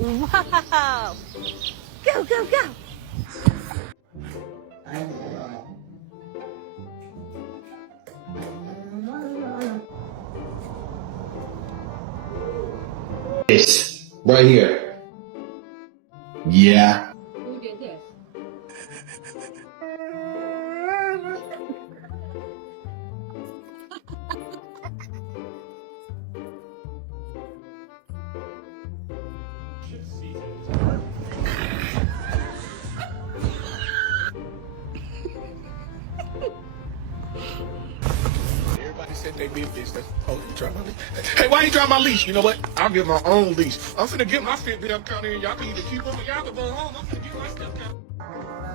Wow! Go, go, go! This right here. Yeah. Who did this? Everybody said they big bitch. Oh, you drop my leash. Hey, why you drop my leash? You know what? I'll get my own leash. I'm finna get my Fitbit up counter and y'all can either keep up or y'all can go home. I'm finna get my stuff count.